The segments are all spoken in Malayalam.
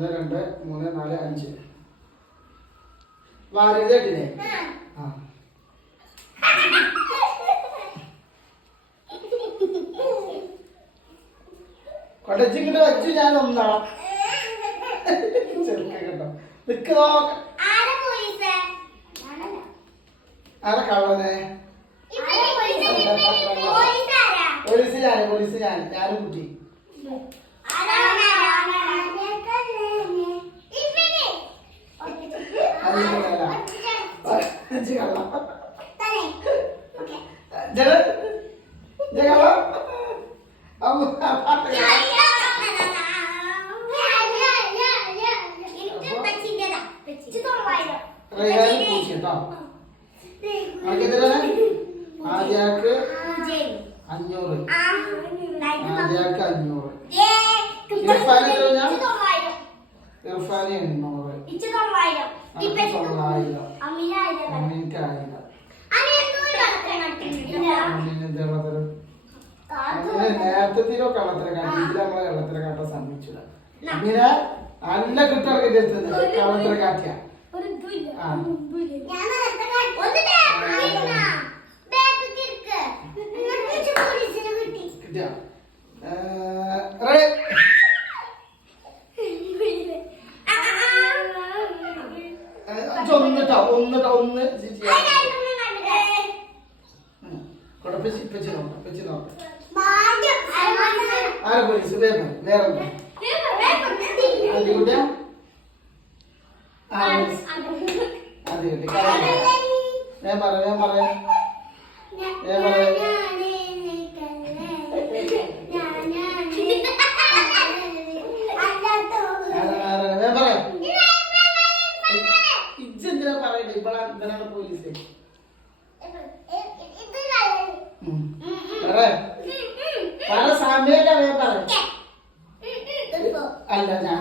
2 3 4 5 വാരിതട്ടിനെ ആ കൊടച്ചിങ്ങോട്ട് വെച്ചു ഞാൻ ഒന്നാളാം ചെറുക്ക കേട്ടോ നിക്ക് നോക്ക ആരെ കള്ളനെ പോലീസ് ഞാനും കുട്ടി ആദ്യാക്ക് 500 ഇർഫാന് 800 നേരത്തെ കള്ളത്തിനെ കാട്ടി ഇതിൽ നമ്മളെ കള്ളത്തിനെ കാട്ടാൻ സമ്മതിച്ചില്ല അങ്ങനെ നല്ല കുട്ടികൾക്ക് എത്തുന്നത് കള്ളത്തിനെ കാട്ടിയ ഒന്ന് ആരെ പോലീസ് വേറെ ഇജ്ജെന്തിനാ പറയണ്ടേ ഇവനാണ് പോലീസ് പല സമയല്ലേ അല്ല ഞാൻ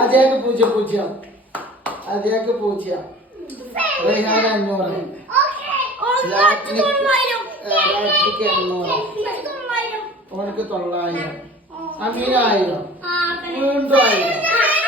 അജയക്ക് 0 അജയക്ക് 0 റെയ്ഹാൻ 500 രാത്രിക്ക് 800 ഓനക്ക് 900 അമീന 1000 വീണ്ടും 1000